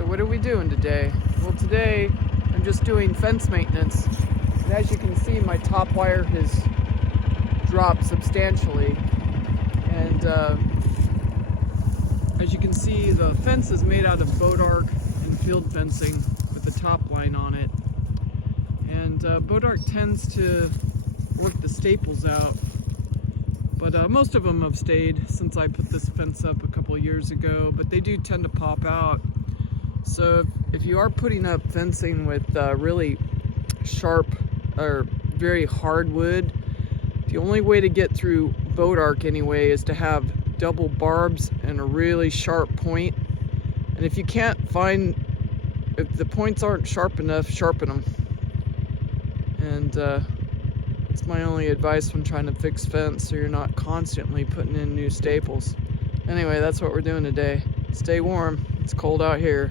So what are we doing today? Well, today I'm just doing fence maintenance. And as you can see, my top wire has dropped substantially. And as you can see, the fence is made out of Bois D'Arc and field fencing with the top line on it. And Bois D'Arc tends to work the staples out. But most of them have stayed since I put this fence up a couple of years ago, but they do tend to pop out. So if you are putting up fencing with really sharp or very hard wood, the only way to get through Bois D'Arc anyway is to have double barbs and a really sharp point. And if you can't find, if the points aren't sharp enough, sharpen them. And it's my only advice when trying to fix fence, so you're not constantly putting in new staples. Anyway, that's what we're doing today. Stay warm. It's cold out here.